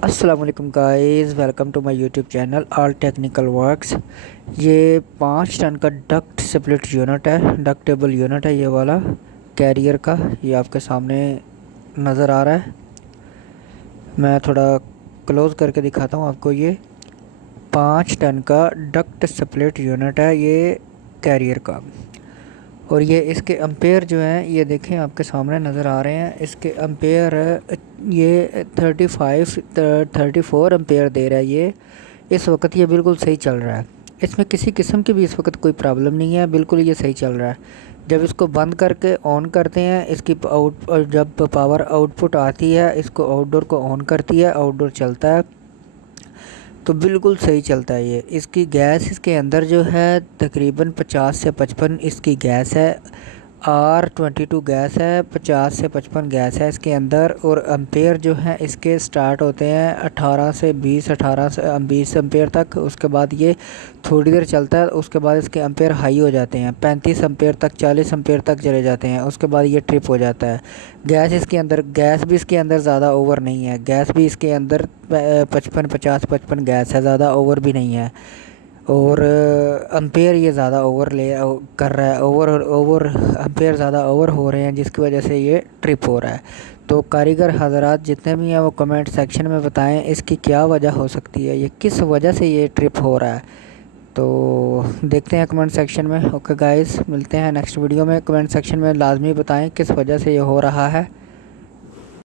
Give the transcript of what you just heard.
अस्सलाम वालेकुम guys, welcome to my YouTube channel all technical works. ये 5 टन का डक्ट स्प्लिट यूनिट है, डक्टेबल यूनिट है ये वाला कैरियर का। ये आपके सामने नज़र आ रहा है। मैं थोड़ा क्लोज करके दिखाता हूँ आपको। ये 5 टन का डक्ट स्प्लिट यूनिट है ये कैरियर का। और ये इसके एम्पेयर जो हैं ये देखें, आपके सामने नज़र आ रहे हैं। इसके एम्पेयर ये 34 एम्पेयर दे रहा है ये इस वक्त। ये बिल्कुल सही चल रहा है। इसमें किसी किस्म की भी इस वक्त कोई प्रॉब्लम नहीं है, बिल्कुल ये सही चल रहा है। जब इसको बंद करके ऑन करते हैं, इसकी जब पावर आउटपुट आती है, इसको आउटडोर को ऑन करती है, आउटडोर चलता है तो बिल्कुल सही चलता है ये। इसकी गैस इसके अंदर जो है तकरीबन 50 से 55 इसकी गैस है। R22 गैस है, 50 से 55 गैस है इसके अंदर। और एम्पेयर जो है इसके स्टार्ट होते हैं 18 से 20, 18 से 20 एम्पेयर तक। उसके बाद ये थोड़ी देर चलता है, उसके बाद इसके एम्पेयर हाई हो जाते हैं 35 एम्पेयर तक, 40 एम्पेयर तक चले जाते हैं। उसके बाद ये ट्रिप हो जाता है। गैस भी इसके अंदर ज़्यादा ओवर नहीं है। गैस भी इसके अंदर 55 गैस है, ज़्यादा ओवर भी नहीं है। और एम्पेयर ये ज़्यादा ओवर कर रहा है। ओवर एम्पेयर ज़्यादा ओवर हो रहे हैं, जिसकी वजह से ये ट्रिप हो रहा है। तो कारीगर हजरात जितने भी हैं वो कमेंट सेक्शन में बताएं इसकी क्या वजह हो सकती है, ये किस वजह से ये ट्रिप हो रहा है। तो देखते हैं कमेंट सेक्शन में। ओके गाइस, मिलते हैं नेक्स्ट वीडियो में। कमेंट सेक्शन में लाजमी बताएं किस वजह से ये हो रहा है।